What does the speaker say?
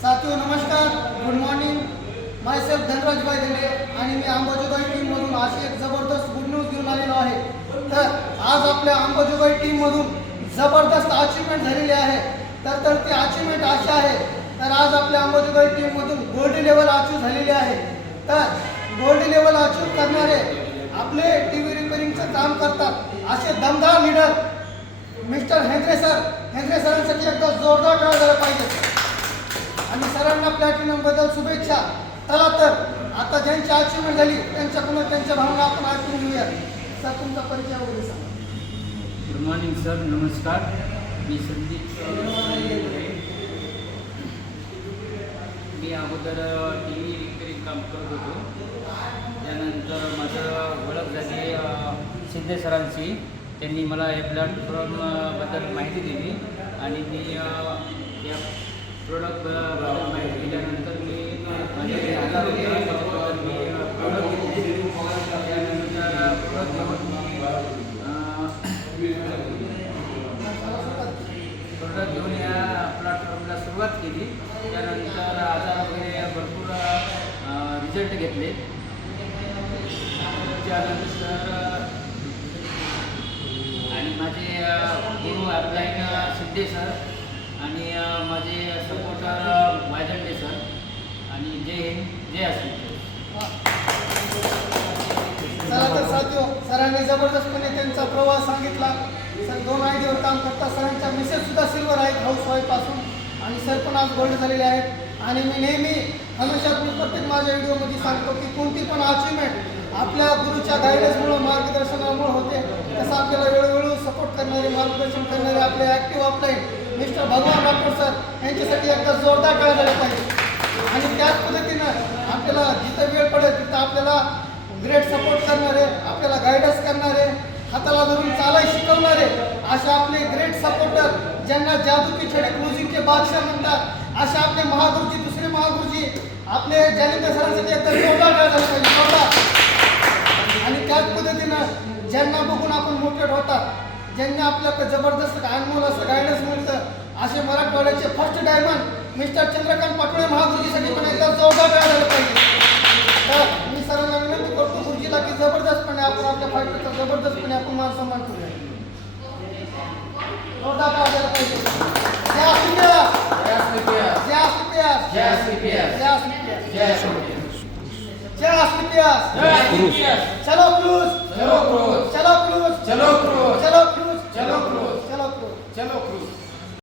साथियों नमस्कार, good morning. माय self Dhanraj बायगंडे आणि मी अंबाजोगाई टीममधून अशी एक जबरदस्त गुड न्यूज घेऊन आलेलो आहे. तर आज आपल्या अंबाजोगाई टीममधून जबरदस्त अचीवमेंट झालेली आहे. तर ती अचीवमेंट अशी आहे, तर आज आपल्या अंबाजोगाई टीममधून गोल्ड लेवल अचीव झालेली आहे. तर गोल्ड लेवल अचीव करणारे आपले टी व्ही रिपेअरिंगचं काम करतात असे दमदार लीडर मिस्टर हेंद्रे सरांसाठी एकदा जोरदार टाळ्या झाला पाहिजे आणि सरांना प्लॅटिनम बद्दल शुभेच्छा. चला तर आता ज्यांची अचीवमेंट झाली त्यांच्याकडून त्यांच्या भावना आपण ऐकून घेऊया. सर, तुमचा परिचय वगैरे सांगा. गुड मॉर्निंग सर, नमस्कार. मी संदीप. मी अगोदर टी व्ही रिपेअरिंग काम करत होतो. त्यानंतर माझं ओळख झाली शिंदे सरांची. त्यांनी मला या प्लॅटफॉर्मबद्दल माहिती दिली आणि मी या प्रोडक्टबद्दल माहिती दिल्यानंतर मी माझे आधार होता त्याच्याबद्दल मी प्रोडक्ट घेतले. त्यानंतर प्रोडक्ट घेऊन या प्लॅटफॉर्मला सुरुवात केली. त्यानंतर आधार वगैरे भरपूर रिझल्ट घेतले. त्यानंतर आणि माझे गुरु अपलाईन शिंदे सर आणि माझे सपोर्टर वायदंडे सर आणि जय आसिफ. चला तर साथियो, सरांनी जबरदस्तपणे त्यांचा प्रवास सांगितला. सर 2 आयडीवर काम करतात. सरांच्या मिसेस सुद्धा सिल्वर आहेत हाऊसवाईफ पासून आणि सर पण आज गोल्ड झालेले आहेत. आणि मी नेहमी हमेशा प्रत्येक माझ्या व्हिडिओमध्ये सांगतो की कोणती पण अचीवमेंट आपल्या गुरुच्या गायडन्समुळं मार्गदर्शनामुळे होते. तसं आपल्याला वेळोवेळी सपोर्ट करणारे मार्गदर्शन करणारे आपले ॲक्टिव्ह अपलाईन मिस्टर भगवान डॉक्टर सर यांच्यासाठी एकदा जोरदार टाळ्या झाल्या पाहिजे. आणि त्याच पद्धतीनं आपल्याला जिथं वेळ पडेल तिथं आपल्याला ग्रेट सपोर्ट करणारे, आपल्याला गायडन्स करणारे, हाताला धरून चालायला शिकवणारे असे आपले ग्रेट सपोर्टर ज्यांना जादू की छडी म्युझिक के बादशाह म्हणतात, असे आपले महागुरुजी, दुसरे महागुरुजी आपले जालिंदर सरांसाठी एकदा जोरदार टाळ्या झाल्या पाहिजे, जोरदार. आणि त्याच पद्धतीनं ज्यांना बघून आपण मोटिवेट होतात, ज्यांनी आपल्याला जबरदस्त अनमोल असं गायडन्स मिळतं, असे मराठवाड्याचे first diamond mister Chandrakant Patole महागुरुजीसाठी पण एकदा जोरदार टाळ्या झाल्या पाहिजे. तर मी सरांना विनंती करतो गुरुजीला की जबरदस्तपणे आपण आपल्या फायटरचा जबरदस्तपणे आपण मान सन्मान करूया. जोरदार टाळ्या झाल्या पाहिजे. जय आसिफिया, जय आसिफिया, जय आसिफिया, जय आसिफिया, जय आसिफिया, जय आसिफिया, जय आसिफिया, जय आसिफिया. चलो क्रूज, चलो क्रूज, चलो क्रूज, चलो क्रूज, चलो क्रूज, चलो क्रूज, चलो क्रूज, चलो क्रूज.